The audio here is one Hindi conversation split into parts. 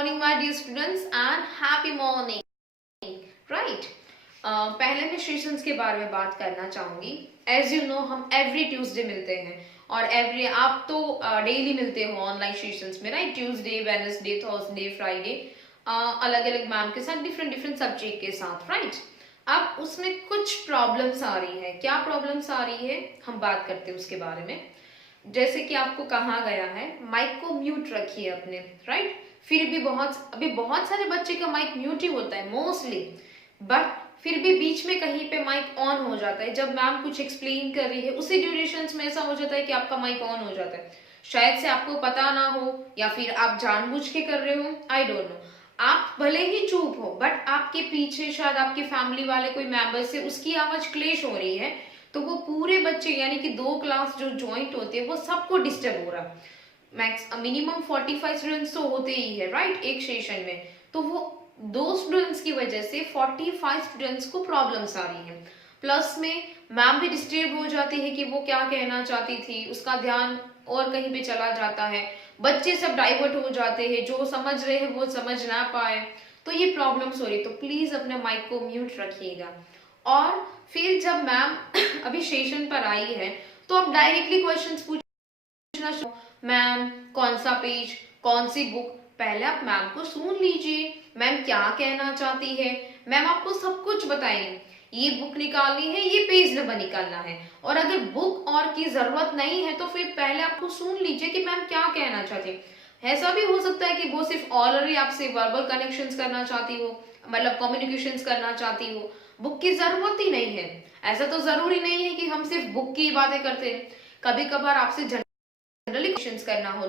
morning, my dear students, and happy morning. Right? पहले मैं सेशंस के बारे में बात करना चाहूंगी. एज यू नो हम एवरी ट्यूसडे मिलते हैं और एवरी आप तो डेली मिलते हो ऑनलाइन सेशंस में, right? Tuesday, Wednesday, Thursday, Friday, अलग अलग मैम के साथ, डिफरेंट डिफरेंट सब्जेक्ट के साथ, राइट? अब उसमें कुछ प्रॉब्लम्स आ रही है. क्या प्रॉब्लम्स आ रही है हम बात करते हैं उसके बारे में. जैसे कि आपको कहा गया है माइक को म्यूट रखिए अपने, राइट? फिर भी अभी बहुत सारे बच्चे का माइक म्यूट ही होता है मोस्टली, बट फिर भी बीच में कहीं पे माइक ऑन हो जाता है. जब मैम कुछ एक्सप्लेन कर रही है उसी ड्यूरेशन में ऐसा हो जाता है कि आपका माइक ऑन हो जाता है. शायद से आपको पता ना हो या फिर आप जानबूझ के कर रहे हो, आई डोंट नो. आप भले ही चुप हो बट आपके पीछे शायद आपके फैमिली वाले कोई मेंबर से उसकी आवाज क्लेश हो रही है, तो वो पूरे बच्चे यानी कि 2 क्लास जो ज्वाइंट होते हैं वो सबको डिस्टर्ब हो रहा है. मैक्स मिनिमम 45 स्टूडेंट्स तो होते ही है, राइट? एक सेशन में. तो वो 2 स्टूडेंट्स की वजह से 45 स्टूडेंट्स को प्रॉब्लम्स आ रही है. प्लस में मैम भी डिस्टर्ब हो जाती है कि वो क्या कहना चाहती थी, उसका ध्यान और कहीं पे चला जाता है. बच्चे सब डाइवर्ट हो जाते हैं, जो समझ रहे हैं वो समझ ना पाए, तो ये प्रॉब्लम्स हो रही है. तो प्लीज अपने माइक को म्यूट रखिएगा. और फिर जब मैम अभी सेशन पर आई है तो आप डायरेक्टली क्वेश्चंस पूछना. मैम कौन सा पेज, कौन सी बुक, पहले आप मैम को सुन लीजिए, मैम क्या कहना चाहती है. मैम आपको सब कुछ बताएंगे, ये बुक निकालनी है, ये पेज नंबर निकालना है. और अगर बुक और की जरूरत नहीं है तो फिर पहले आपको सुन लीजिए कि मैम क्या कहना चाहती है. ऐसा भी हो सकता है कि वो सिर्फ ऑलरेडी आपसे वर्बल कनेक्शंस करना चाहती हो, मतलब कम्युनिकेशंस करना चाहती हो, बुक की जरूरत ही नहीं है. ऐसा तो जरूरी नहीं है कि हम सिर्फ बुक की बातें करते हैं. कभी कभार आपसे जनरली क्वेश्चंस करना हो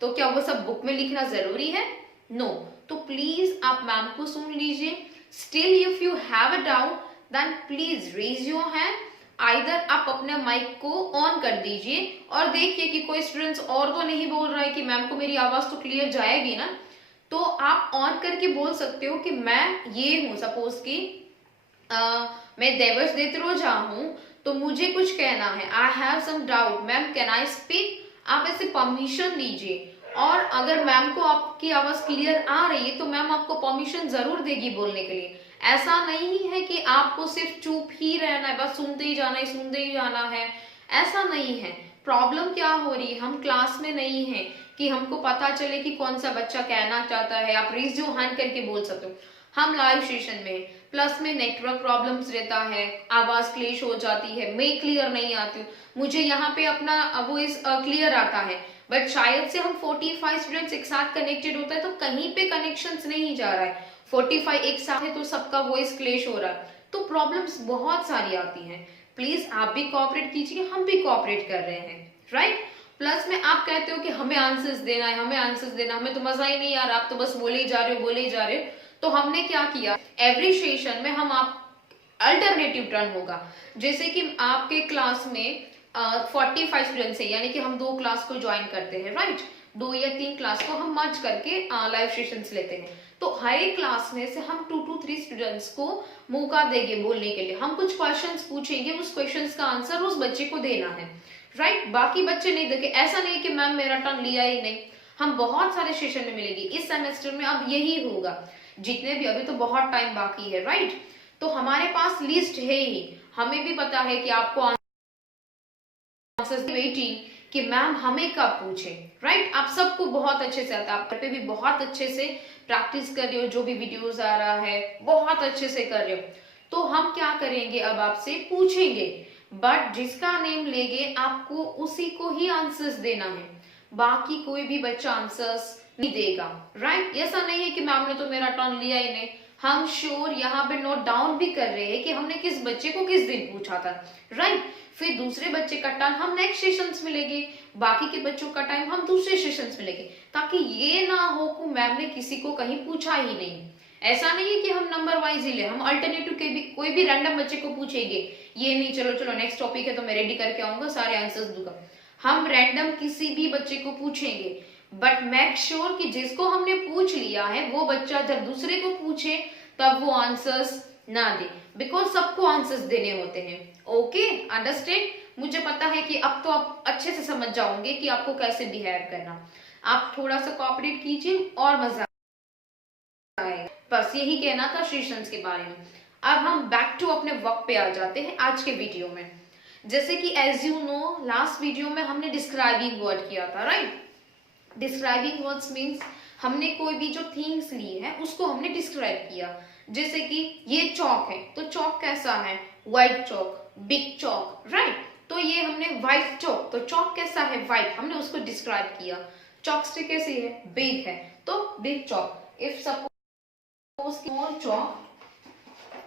तो क्या वो सब बुक में लिखना जरूरी है? नो. तो प्लीज आप मैम को सुन लीजिए. Still if you have a doubt then please raise your hand. Either आप अपने माइक को ऑन कर दीजिए और देखिए कि कोई स्टूडेंट्स और तो नहीं बोल रहा है कि मैम को मेरी आवाज तो क्लियर जाएगी ना, तो आप ऑन करके बोल सकते हो कि मैं ये हूं, सपोज कि मैं देवर्स देतरोजा हूं, तो मुझे कुछ कहना है, I have some doubt ma'am can I speak. आप ऐसे परमिशन लीजिए. और अगर मैम को आपकी आवाज क्लियर आ रही है तो मैम आपको परमिशन जरूर देगी बोलने के लिए. ऐसा नहीं है कि आपको सिर्फ चुप ही रहना है, बस सुनते ही जाना है, सुनते ही जाना है. ऐसा नहीं है. प्रॉब्लम क्या हो रही है, हम क्लास में नहीं है कि हमको पता चले कि कौन सा बच्चा कहना चाहता है. आप रेज योर हैंड करके बोल सकते हो. हम लाइव सेशन में, प्लस में नेटवर्क प्रॉब्लम्स रहता है, आवाज क्लेश हो जाती है, मैं क्लियर नहीं आती हूँ. मुझे यहाँ पे अपना वॉइस क्लियर आता है बट शायद से हम 45 स्टूडेंट्स एक साथ कनेक्टेड होता है तो कहीं पे कनेक्शंस नहीं जा रहा है. 45 एक साथ है तो सबका वॉइस क्लेश हो रहा है, तो प्रॉब्लम्स बहुत सारी आती हैं. प्लीज आप भी कोऑपरेट कीजिए, हम भी कोऑपरेट कर रहे हैं, राइट? प्लस में आप कहते हो कि हमें आंसर्स देना है, हमें आंसर्स देना, हमें तो मजा ही नहीं आ रहा, आप तो बस बोले ही जा रहे हो, बोले ही जा रहे हो. तो हमने क्या किया, एवरी सेशन में हम आप अल्टरनेटिव टर्न होगा. जैसे कि आपके क्लास में 45 स्टूडेंट्स है, यानी कि हम 2 क्लास को ज्वाइन करते हैं, राइट? 2 या 3 क्लास को हम मर्ज करके लाइव सेशंस लेते हैं. तो हर एक क्लास में से हम 2 to 3 स्टूडेंट्स को मौका देंगे बोलने के लिए. हम कुछ क्वेश्चंस पूछेंगे, उस क्वेश्चंस का आंसर उस बच्चे को देना है, राइट? बाकी बच्चे नहीं देंगे. ऐसा नहीं कि मैम मेरा टर्न लिया ही नहीं. हम बहुत सारे सेशन में मिलेंगे इस सेमेस्टर में. अब यही होगा जितने भी, अभी तो बहुत टाइम बाकी है, राइट? तो हमारे पास लिस्ट है ही, हमें भी पता है कि आपको आंसर्स वेटिंग कि मैम हमें कब पूछे, राइट? आप सबको बहुत अच्छे से आता है, आप घर पे भी बहुत अच्छे से प्रैक्टिस कर रहे हो, जो भी वीडियोस आ रहा है बहुत अच्छे से कर रहे हो. तो हम क्या करेंगे, अब आपसे पूछेंगे बट जिसका नेम लेंगे आपको उसी को ही आंसर्स देना है. बाकी कोई भी बच्चा आंसर्स नहीं देगा, राइट? ऐसा नहीं है कि मैम ने तो मेरा टर्न लिया ही नहीं. हम श्योर यहाँ पे नोट डाउन भी कर रहे हैं कि हमने किस बच्चे को किस दिन पूछा था, राइट? फिर दूसरे बच्चे का टर्न हम नेक्स्ट सेशंस में लेंगे, बाकी के बच्चों का टाइम हम दूसरे सेशंस में लेंगे, ताकि ये ना हो कि मैम ने किसी को कहीं पूछा ही नहीं. ऐसा नहीं है कि हम नंबर वाइज ही ले, हम अल्टरनेटिव के भी कोई भी रैंडम बच्चे को पूछेंगे. ये नहीं चलो चलो नेक्स्ट टॉपिक है तो मैं रेडी करके आऊंगा, सारे आंसर्स दूंगा. हम रैंडम किसी भी बच्चे को पूछेंगे बट मेक श्योर कि जिसको हमने पूछ लिया है वो बच्चा जब दूसरे को पूछे तब वो आंसर्स ना दे, बिकॉज सबको आंसर्स देने होते हैं. Okay, understand? मुझे पता है कि अब तो आप अच्छे से समझ जाओगे कि आपको कैसे बिहेव करना. आप थोड़ा सा कोऑपरेट कीजिए और मजा आएगा। बस यही कहना था श्रीशंस के बारे में। अब हम बैक टू अपने वर्क पे आ जाते हैं आज के वीडियो में। जैसे कि as you know last video में हमने डिस्क्राइबिंग वर्ड किया था, राइट। डिस्क्राइबिंग वर्ड्स मीन्स हमने कोई भी जो थिंग्स ली है उसको हमने डिस्क्राइब किया। जैसे कि ये चौक है, तो चौक कैसा है, व्हाइट चौक, बिग चौक, राइट। तो ये हमने व्हाइट चौक, तो चौक कैसा है, व्हाइट, हमने उसको डिस्क्राइब किया। चॉकस्टिक कैसी है, बिग है, तो big chalk. If suppose small chalk,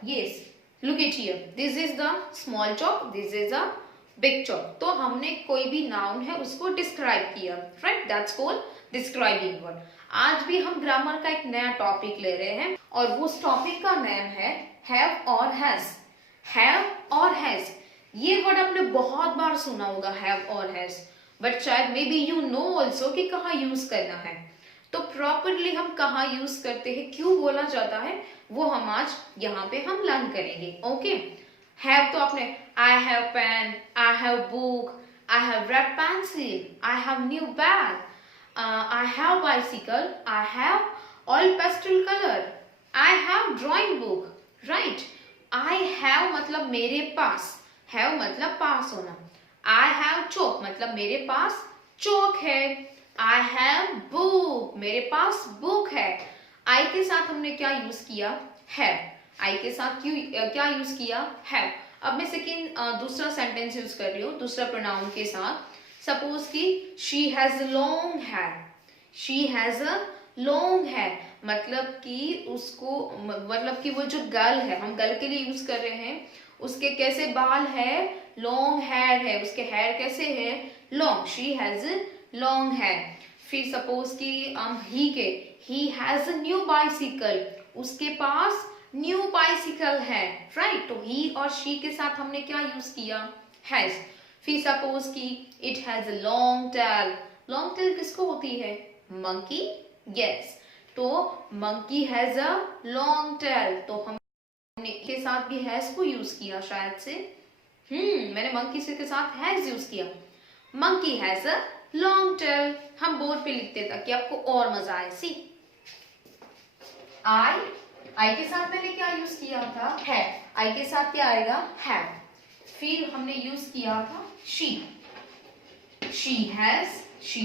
yes look it here, this is the small chalk, this is a big chalk. तो हमने कोई भी नाउन है उसको डिस्क्राइब किया, right, that's called describing word. आज भी हम ग्रामर का एक नया टॉपिक ले रहे हैं और उस टॉपिक का नाम है हैव और हैज। हैव और हैज, ये वर्ड आपने बहुत बार सुना होगा, हैव और हैज, बट शायद may be you know also कि कहाँ यूज करना है। तो प्रॉपरली हम कहाँ यूज करते हैं, क्यों बोला जाता है, वो हम आज यहाँ पे हम लर्न करेंगे। ओके, हैव तो आपने I have pen, I have book, I have red pencil, I have new bag, I have bicycle, I have all pastel color, I have drawing book, right? I have मतलब मेरे पास, have मतलब पास होना, I have chalk मतलब मेरे पास चौक है, I have book मेरे पास बुक है। I के साथ हमने क्या यूज किया, have। I के साथ क्या यूज किया, have। अब मैं सेकेंड दूसरा सेंटेंस यूज कर रही हूँ दूसरा प्रोनाउन के साथ। सपोज कि she has long hair, she has a long hair, मतलब कि उसको, मतलब कि वो जो गर्ल है, हम गर्ल के लिए यूज कर रहे हैं, उसके कैसे बाल है, लॉन्ग हेयर है, उसके हेयर कैसे है, long, she has long hair. फिर सपोज कि he has a new bicycle, उसके पास न्यू बाइसिकल है, राइट। तो ही और शी के साथ हमने क्या यूज किया, हैज। फिर सपोज कि it has a long tell, long tail किसको होती है, मंकी, यस। तो monkey has a long tell, तो हमने के साथ भी हैज को यूज किया शायद से, मैंने मंकी से के साथ हैज यूज किया। Monkey has a long tell, हम बोर्ड पे लिखते ताकि आपको और मजा आए। सी आई के साथ मैंने क्या यूज किया था, है, आई के साथ क्या आएगा, हैव। फिर हमने यूज किया था she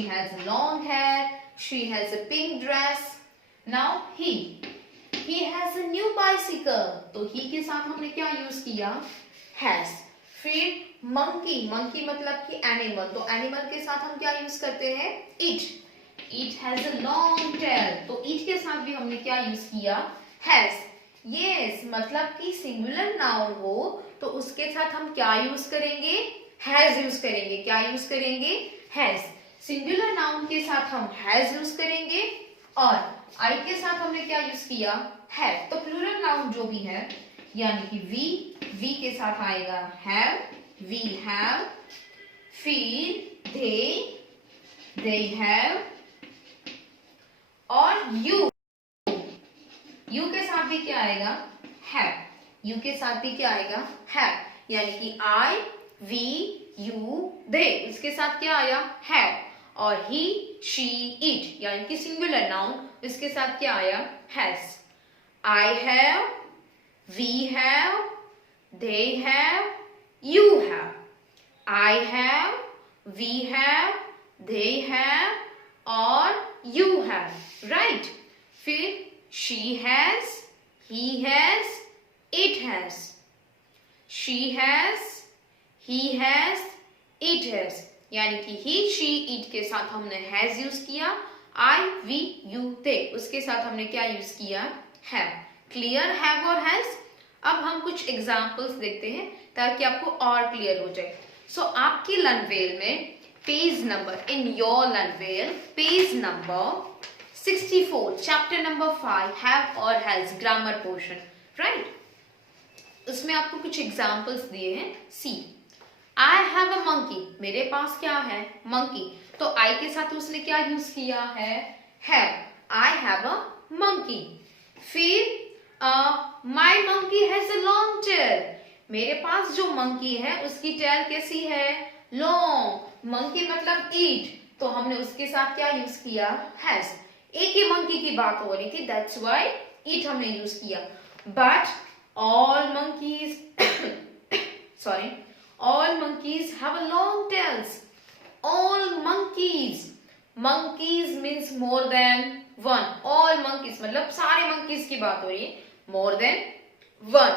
has long hair, she has a pink dress। now he has a new bicycle, तो he के साथ हमने क्या यूज किया, has। फिर monkey मतलब कि एनिमल, तो एनिमल के साथ हम क्या यूज करते हैं, it has a long tail, तो it के साथ भी हमने क्या यूज किया, has। yes मतलब कि सिंगुलर नाउन हो तो उसके साथ हम क्या यूज करेंगे, हैज यूज करेंगे। क्या यूज करेंगे, हैज। सिंगुलर नाउन के साथ हम हैज यूज करेंगे और आई के साथ हमने क्या यूज किया, हैव। तो प्लूरल नाउन जो भी है, यानी कि वी के साथ आएगा हैव, वी हैव। फिर दे हैव, और यू के साथ भी क्या आएगा, हैव। यू के साथ भी क्या आएगा, हैव, यानी कि आई, वी, यू, दे, इसके साथ क्या आया, हैव। और ही, शी, इट, यानी कि सिंगुलर नाउन, इसके साथ क्या आया, has. I have, we have, they have, you have. I have, we have, they have, और यू हैव, राइट। फिर she has, he has, it has। she has, he has, it has, यानी कि he, she, it के साथ हमने has यूज किया, I, we, you, they, उसके साथ हमने क्या यूज किया, have। क्लियर, have और has। अब हम कुछ एग्जाम्पल्स देखते हैं ताकि आपको और क्लियर हो जाए। सो आपकी लर्नवेल में page number, in your Learnwell page number 64, chapter number 5, have और हैज, ग्रामर पोर्शन, राइट। उसमें आपको कुछ एग्जाम्पल्स दिए हैं। सी, आई हैव अ मंकी, मेरे पास क्या है, मंकी। तो आई के साथ उसने क्या यूज किया है, have. I have a monkey. फिर my monkey has a long tail, मेरे पास जो मंकी है उसकी टेल कैसी है, लॉन्ग। मंकी मतलब ईट, तो हमने उसके साथ क्या यूज किया, हैज। एक ही मंकी की बात हो रही थी, दैट्स व्हाई ईट हमने यूज किया, but all monkeys sorry, all monkeys have a long tails. All monkeys, monkeys means more than one. All monkeys मतलब सारे मंकीज की बात हो रही है, मोर देन वन.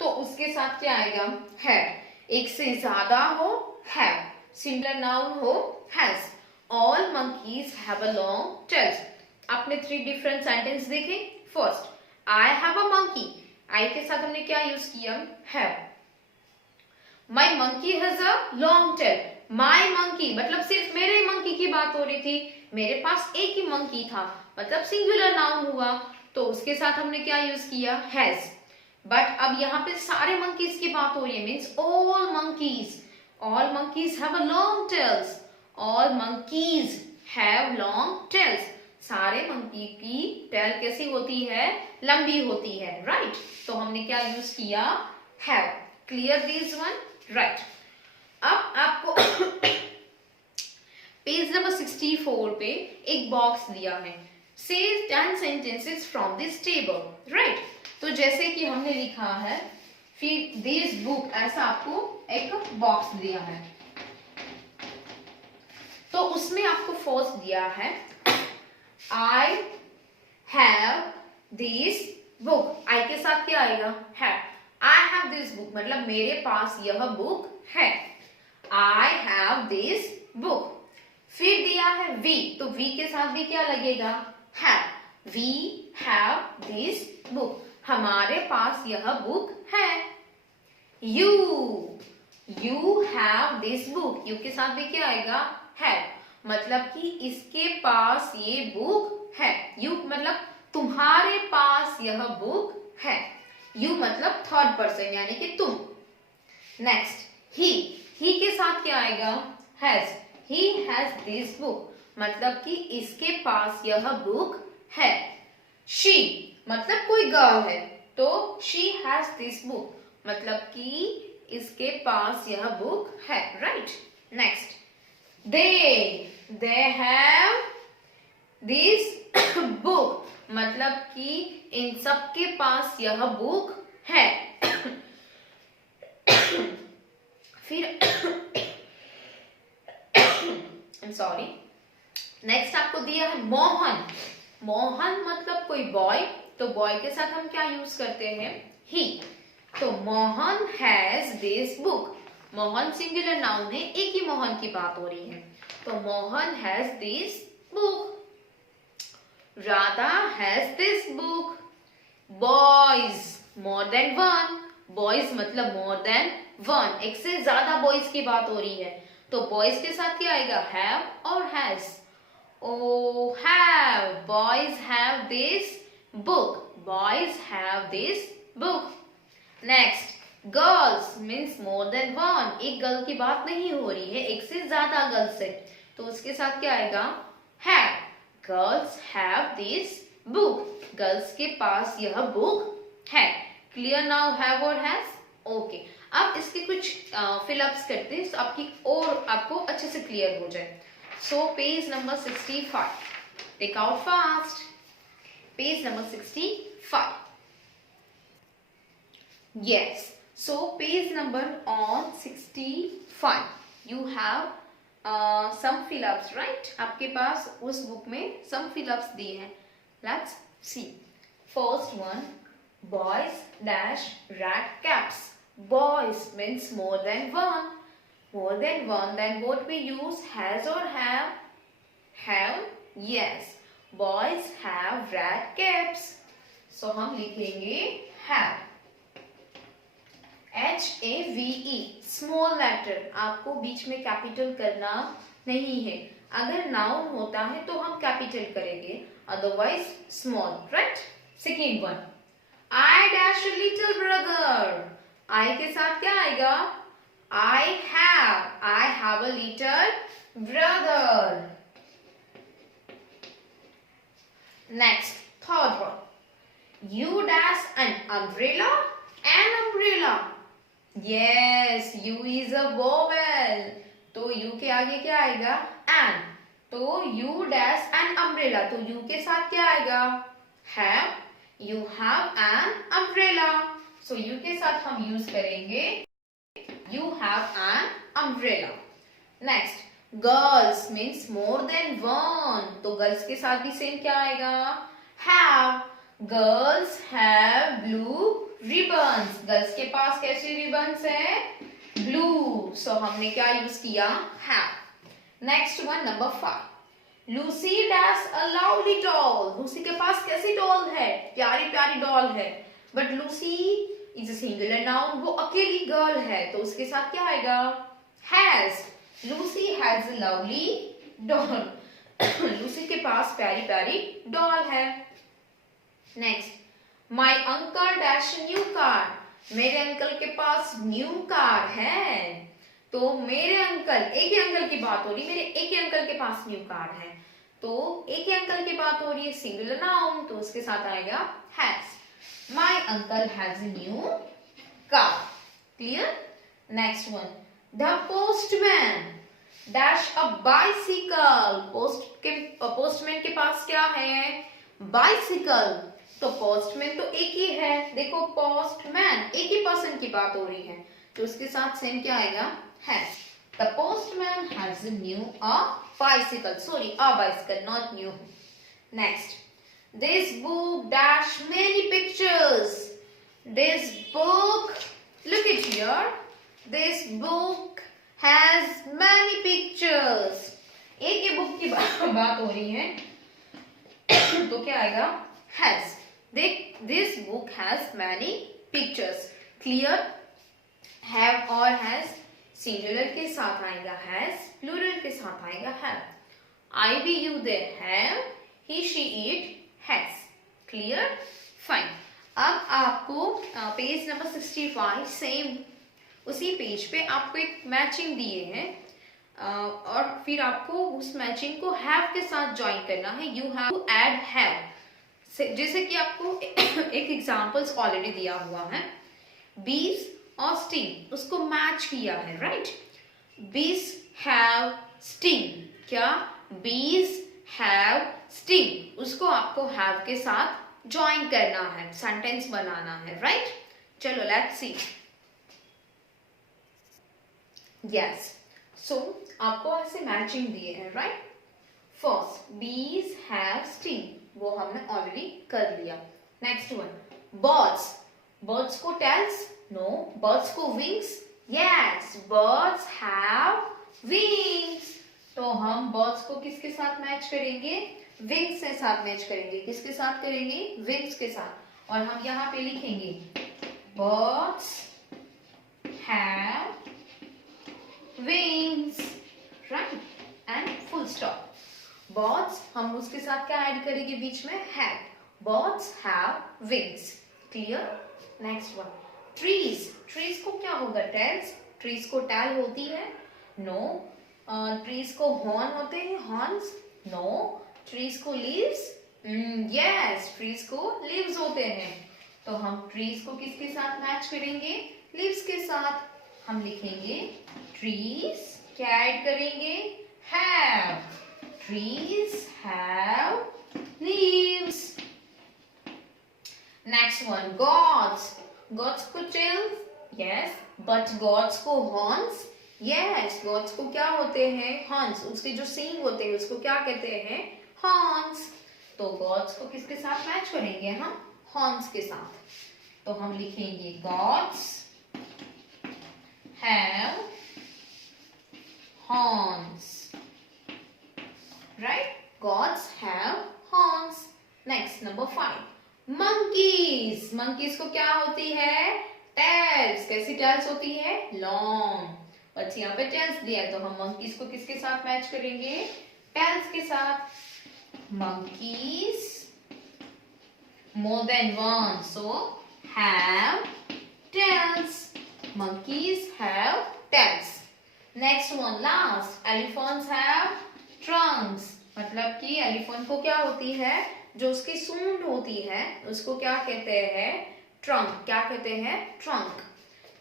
तो उसके साथ क्या आएगा, हैव. एक से ज्यादा हो, हैव. सिंगुलर नाउन हो, has. All monkeys have a long tails. आपने 3 डिफरेंट सेंटेंस देखे. First, I have a monkey. I के साथ हमने क्या यूज किया, have. My monkey has a long tail. My monkey मतलब सिर्फ मेरे मंकी की बात हो रही थी, मेरे पास एक ही मंकी था, मतलब सिंगुलर नाउन हुआ, तो उसके साथ हमने क्या यूज किया, हैज. बट अब यहाँ पे सारे मंकीज की बात हो रही है, means all monkeys. All monkeys have a long tails. All monkeys have long tails. सारे मंकी की टेल कैसी होती है, लंबी होती है, राइट. तो हमने क्या यूज किया, have. Clear this one, right. अब आपको पेज नंबर 64 पे एक बॉक्स दिया है, से 10 sentences from this table, right. तो जैसे कि हमने लिखा है, फिर दिस बुक, ऐसा आपको एक बॉक्स दिया है. तो उसमें आपको फर्स्ट दिया है, आई हैव दिस बुक. आई के साथ क्या आएगा, है. आई हैव दिस बुक मतलब मेरे पास यह बुक है. I have this book. फिर दिया है वी, तो वी के साथ भी क्या लगेगा, have. We have this book. हमारे पास यह बुक है. You, you have this book. You के साथ भी क्या आएगा, हैव. मतलब कि इसके पास ये बुक है. यू मतलब तुम्हारे पास यह बुक है. यू मतलब थर्ड पर्सन यानी कि तुम. नेक्स्ट, ही के साथ क्या आएगा, has. He has this book मतलब कि इसके पास यह बुक है. शी मतलब कोई गर्ल है, तो शी हैज दिस बुक मतलब कि इसके पास यह बुक है, right. Next, they have this book मतलब कि इन सब के पास यह बुक है. फिर सॉरी, नेक्स्ट आपको दिया है मोहन. मोहन मतलब कोई बॉय, तो बॉय के साथ हम क्या यूज करते हैं, ही. तो Mohan has this book. Mohan singular noun है, एक ही मोहन की बात हो रही है, तो Mohan has this book. Radha has this book. Boys more than one. Boys मतलब मोर देन वन, एक से ज्यादा बॉयज की बात हो रही है, तो बॉयज के साथ क्या आएगा, हैव और has. Oh, have. Boys have this book. Boys have this book. Next, girls means more than one. एक गर्ल की बात नहीं हो रही है, एक से ज्यादा गर्ल्स है, तो उसके साथ क्या आएगा, have. Girls have this book. Girls के पास यह बुक है. क्लियर नाउ, have और has? ओके. अब इसके कुछ फिलअप्स करते हैं, तो आपको अच्छे से क्लियर हो जाए. So page number 65. Take out fast. Page number 65. Yes. So page number on 65. You have some fill-ups, right? आपके पास उस बुक में some fill-ups दिए हैं. Let's see. First one, boys dash rat caps. Boys means more than one. More than one, then what we use, has or have? Have, yes. Boys have rat caps. So हम लिखेंगे have. HAVE, small letter. आपको बीच में कैपिटल करना नहीं है. अगर नाउन होता है तो हम कैपिटल करेंगे, otherwise small, right. Second one, I dash a little brother. I के साथ क्या आएगा, I have a little brother. Next, third one. You dash an umbrella. An umbrella. Yes, you is a vowel. तो you के आगे क्या आएगा, an. तो you dash an umbrella. तो you के साथ क्या आएगा, have. You have an umbrella. So you के साथ हम यूज करेंगे you have an umbrella. Next, girls means more than one. तो girls के साथ भी सेम क्या आएगा? Have. Girls have blue ribbons. girls के पास कैसे ribbons है? Blue. So हमने क्या यूज किया? Have. Next one, number 5. Lucy does a lovely doll. Lucy के पास कैसी डॉल है? प्यारी प्यारी डॉल है. But Lucy is a singular noun. वो अकेली गर्ल है तो उसके साथ क्या आएगा? Has. Lucy has a lovely doll. Lucy के पास प्यारी प्यारी डॉल है. Next, my uncle dash a new car. मेरे अंकल के पास न्यू कार है. तो मेरे अंकल, एक ही अंकल की बात हो रही, मेरे एक ही अंकल के पास न्यू कार है. तो एक ही अंकल की बात हो रही है, सिंगुलर नाउन, तो उसके साथ आएगा has. My uncle has a new car. Clear? Next one. The postman dash a bicycle. Postman के पास क्या है? बाइसिकल. तो पोस्टमैन तो एक ही है. देखो पोस्टमैन एक ही पर्सन की बात हो रही है तो उसके साथ सेम क्या आएगा? Has. The postman has a new bicycle. Sorry, a bicycle, not new. Next. This book dash many pictures. This book, look at here. This book has many pictures. एक ही बुक की बात हो रही है तो क्या आएगा? Has. This book has many pictures. Clear? Have और has सिंगुलर के साथ आएगा has, प्लूरल के साथ आएगा have. I, we, you, they have, he, she, it, has. Clear? Fine. अब आपको पेज नंबर 65 सेम उसी पेज पे आपको एक मैचिंग दिए हैं और फिर आपको उस मैचिंग को have के साथ ज्वाइन करना है. You have to add have. जैसे कि आपको एक एग्जाम्पल्स ऑलरेडी दिया हुआ है. Bees और sting, उसको मैच किया है, राइट? Bees have sting. क्या? Bees have sting. उसको आपको have के साथ ज्वाइन करना है, सेंटेंस बनाना है, राइट? चलो लेट्स सी. यस, सो आपको ऐसे मैचिंग दिए हैं, right? First, bees have sting, वो हमने ऑलरेडी कर लिया. Next one, birds. birds को tails? No. birds को wings? Yes. birds have wings. तो हम birds को किसके साथ मैच करेंगे? wings के साथ मैच करेंगे. किसके साथ करेंगे? wings के साथ. और हम यहाँ पे लिखेंगे birds have wings, right? and full stop. birds हम उसके साथ क्या ऐड करेंगे बीच में? have. birds have wings. clear? next one. trees. trees को क्या होगा? tails. trees को tail होती है? no. trees को horn होते हैं? horns? no. trees को leaves? yes. trees को leaves होते हैं. तो हम trees को किसके साथ मैच करेंगे? leaves के साथ. हम लिखेंगे trees, क्या ऐड करेंगे? have. trees have leaves. next one. gods. gods को tails? yes. but gods को horns? yes. gods को क्या होते हैं? horns. उसके जो सींग होते हैं उसको क्या कहते हैं? horns. तो gods को किसके साथ मैच करेंगे हम? horns के साथ. तो हम लिखेंगे gods have horns, right? gods have horns. next, number 5. monkeys. monkeys को क्या होती है? tails. कैसी tails होती है? long. बच्चे यहाँ पे tails दिया है तो हम monkeys को किसके साथ मैच करेंगे? tails के साथ. monkeys more than one, so have tails. monkeys have tails. next one, last. elephants have trunks. मतलब कि एलिफेंट को क्या होती है? जो उसकी सूंड होती है उसको क्या कहते हैं? ट्रंक. क्या कहते हैं? ट्रंक.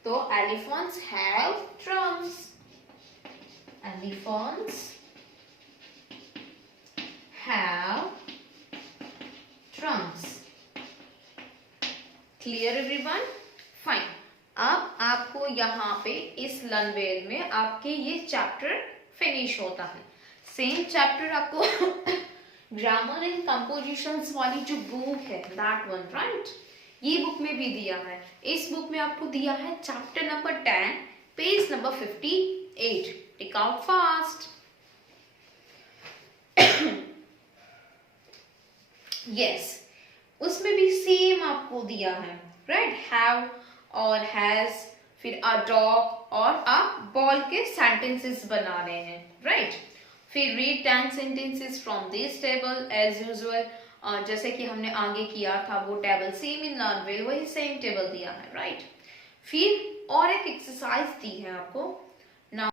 तो elephants have trunks. elephants have trunks. Clear everyone? Fine. अब आपको यहाँ पे इस लर्नवेल में आपके ये चैप्टर फिनिश होता है। सेम चैप्टर आपको ग्रामर एंड कंपोजिशंस वाली जो बुक है दैट वन, राइट, ये बुक में भी दिया है। इस बुक में आपको दिया है chapter number 10 page number 58। Take out fast. Yes, उसमें भी सेम आपको दिया है, राइट, हैव और हैज, फिर अ डॉग और अ बॉल के सेंटेंसेस बना रहे हैं, राइट। फिर read 10 sentences from this table as usual, जैसे कि हमने आगे किया था वो टेबल सेम इन लर्नवेल, वही सेम टेबल दिया है, राइट। फिर और एक एक्सरसाइज दी है आपको, now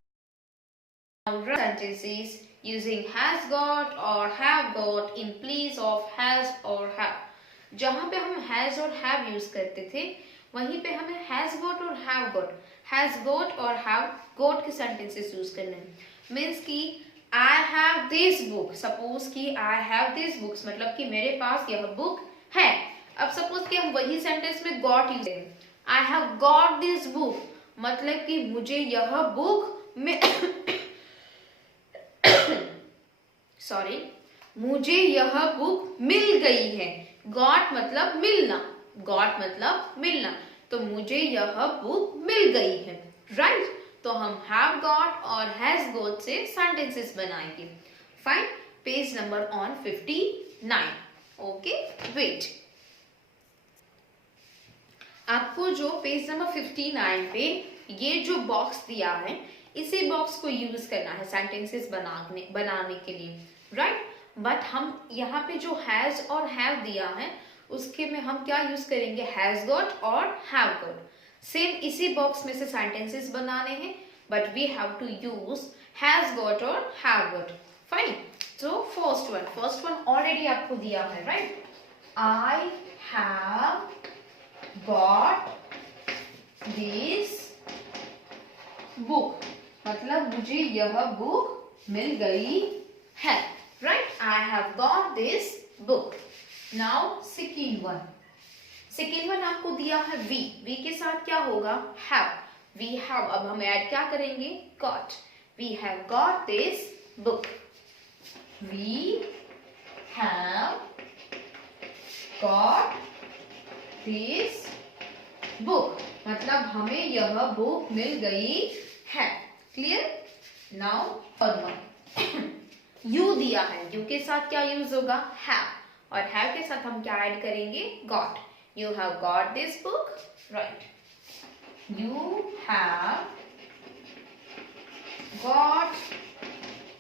sentences using has got or have got in place of has or have। जहां पे हम has और have यूज करते थे वहीं पे हमें has got और has got और have got के सेंटेंसेस यूज करने हैं। मीन्स कि I have this book, suppose कि I have this books मतलब कि मेरे पास यह बुक है। अब सपोज कि हम वही सेंटेंस में got यूज करें, I have got this book मतलब कि मुझे यह बुक में सॉरी, मुझे यह बुक मिल गई है। गॉट मतलब मिलना, तो मुझे यह बुक मिल गई है, राइट। तो हम हैव गॉट और हैज गॉट से सेंटेंसेस बनाएंगे। Fine, page number on 59। Okay, wait, आपको जो पेज नंबर 59 पे ये जो बॉक्स दिया है इसी बॉक्स को यूज करना है सेंटेंसेस बनाने के लिए, राइट। बट हम यहाँ पे जो हैज और हैव दिया है उसके में हम क्या यूज करेंगे, हैज गॉट और हैव गॉट। सेम इसी बॉक्स में से सेंटेंसेस बनाने हैं but we have to use has got और हैव गॉट। फाइन, तो फर्स्ट वन ऑलरेडी आपको दिया है, right. I have got this book मतलब मुझे यह बुक मिल गई है, right. I have got this book. Now second one आपको दिया है वी के साथ क्या होगा, हैव। वी हैव, अब हम ऐड क्या करेंगे, got. We have got this book. We have got this book मतलब हमें यह बुक मिल गई है। Clear? Now third one, you दिया है, यू के साथ क्या यूज होगा, हैव, और हैव के साथ हम क्या ऐड करेंगे, got. You have got this book, right. You have got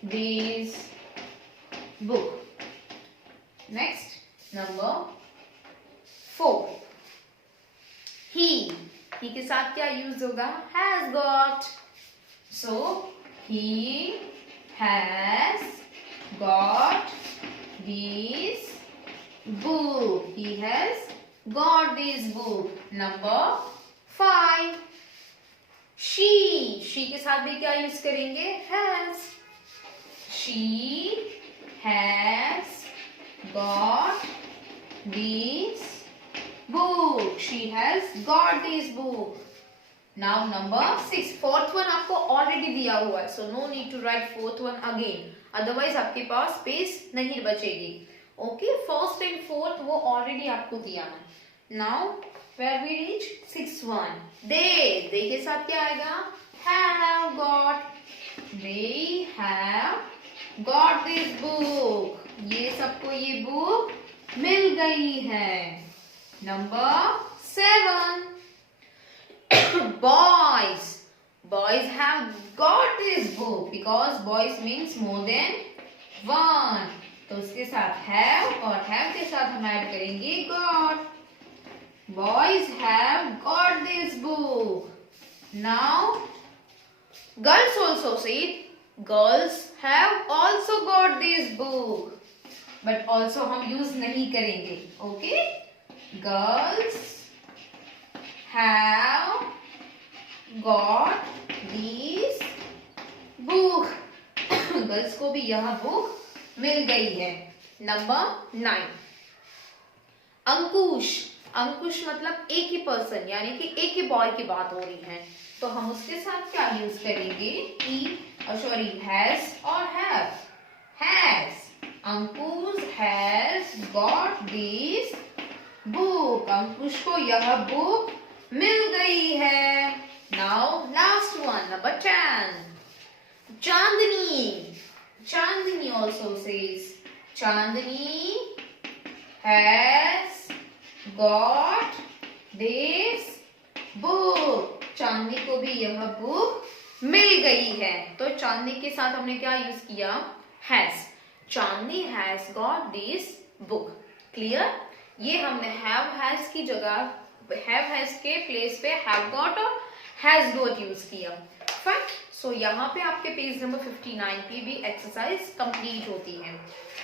this book. Next, number 4, ही के साथ क्या यूज होगा, has got. So he has got this book. He has got this book. Number 5, she के साथ भी क्या यूज करेंगे, has. She has got this book. She has got this book. Now number 6, fourth one आपको already दिया हुआ है, so no need to write fourth one again. Otherwise आपके पास space नहीं बचेगी. Okay, first and fourth वो already आपको दिया है. Now where we reach 6th one. They के साथ क्या आएगा, have got. They have got this book. ये सबको ये book मिल गई है. Number 7, boys have got this book because boys means more than one, तो उसके साथ have और have के साथ हम ऐड करेंगे got. Boys have got this book. Now girls also say girls have also got this book, but also हम use नहीं करेंगे. Okay, girls have got this book. Girls को भी यह बुक मिल गई है. नंबर 9, अंकुश अंकुश मतलब एक ही पर्सन, यानी कि एक ही बॉय की बात हो रही है, तो हम उसके साथ क्या यूज करेंगे, सॉरी हैज और have. Has, Ankush has got this book, Ankush को यह बुक मिल गई है। Now last one, number 10, Chandni. Chandni also says, Chandni has got this book, Chandni को भी यह बुक मिल गई है। तो चांदनी के साथ हमने क्या यूज किया, has। Chandni has got this book, clear. ये हमने have has की जगह, have has के प्लेस पे have got और has got यूज किया। फाइन। सो यहाँ पे आपके पेज नंबर 59 की भी एक्सरसाइज कंप्लीट होती है।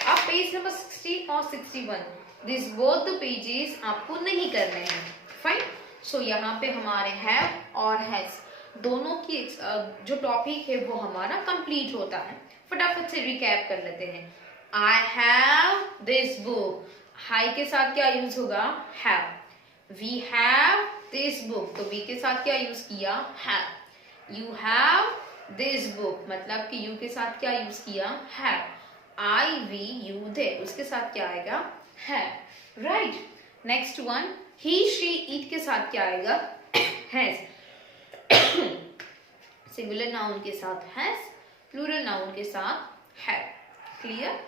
अब पेज नंबर 60 और 61, दिस बोथ द पेजेस आपको नहीं करने हैं। फाइन। सो यहाँ पे हमारे हैव और हैज दोनों की जो टॉपिक है वो हमारा कंप्लीट होता है। फटाफट से रिकैप कर लेते हैं। I have this book, I के साथ क्या यूज होगा, have. We have this book, तो वी के साथ क्या यूज किया, have. You have this book, मतलब कि यू के साथ क्या यूज किया, have. I we you they, उसके साथ क्या आएगा, have. Right. Next one, he she it के साथ क्या आएगा, हैज। सिंगुलर नाउन के साथ हैज, प्लूरल नाउन के साथ have. Clear.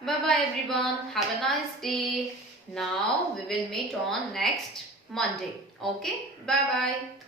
Bye bye everyone. Have a nice day. Now we will meet on next Monday. Okay? Bye bye.